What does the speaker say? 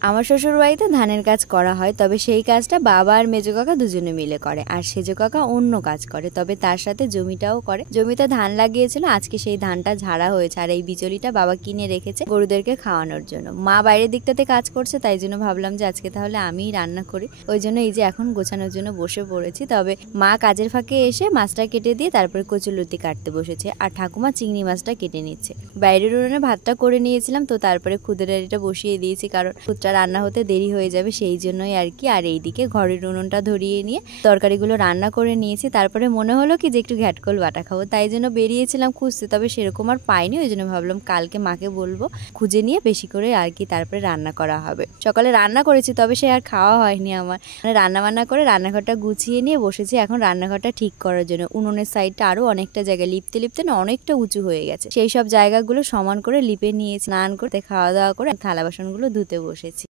আমার শ্বশুরবাড়িতে ধানের কাজ করা হয়, তবে সেই কাজটা বাবা আর মেজো কাকা দুজনে মিলে করে, আর সেজো কাকা অন্য কাজ করে, তবে তার সাথে জমিটাও করে। জমিতে ধান লাগিয়েছিল, আজকে সেই ধানটা ঝাড়া হয়েছে, আর এই বিচলিটা বাবা কিনে রেখেছে গরুদেরকে খাওয়ানোর জন্য। মা বাইরের দিকটাতে কাজ করছে, তাই জন্য ভাবলাম যে আজকে তাহলে আমিই রান্না করি। ওই জন্য এই যে এখন গোছানোর জন্য বসে পড়েছি। তবে মা কাজের ফাঁকে এসে মাছটা কেটে দিয়ে তারপরে কচুরলতি কাটতে বসেছে, আর ঠাকুমা চিংড়ি মাছটা কেটে নিচ্ছে। বাইরের উনুনে ভাতটা করে নিয়েছিলাম, তো তারপরে খুদের ডাঁড়িটা বসিয়ে দিয়েছি, কারণ রান্না হতে দেরি হয়ে যাবে সেই জন্যই আর কি। আর এইদিকে ঘরের উনুনটা ধরিয়ে নিয়ে তরকারিগুলো রান্না করে নিয়েছি। তারপরে মনে হলো কি যে একটু ঘ্যাটকল বাটা খাবো, তাই জন্য বেরিয়েছিলাম খুঁজতে, তবে সেরকম আর পাইনি। ওই জন্য ভাবলাম কালকে মাকে বলবো খুঁজে নিয়ে বেশি করে আর কি তারপরে রান্না করা হবে। সকালে রান্না করেছি, তবে সে আর খাওয়া হয়নি আমার। রান্না বান্না করে রান্নাঘরটা গুছিয়ে নিয়ে বসেছি এখন রান্নাঘরটা ঠিক করার জন্য। উনুনের সাইডটা আরো অনেকটা জায়গা লিপতে লিপতে না অনেকটা উঁচু হয়ে গেছে, সেই সব জায়গাগুলো সমান করে লিপে নিয়ে স্নান করতে খাওয়া দাওয়া করে থালা বাসনগুলো ধুতে বসেছি।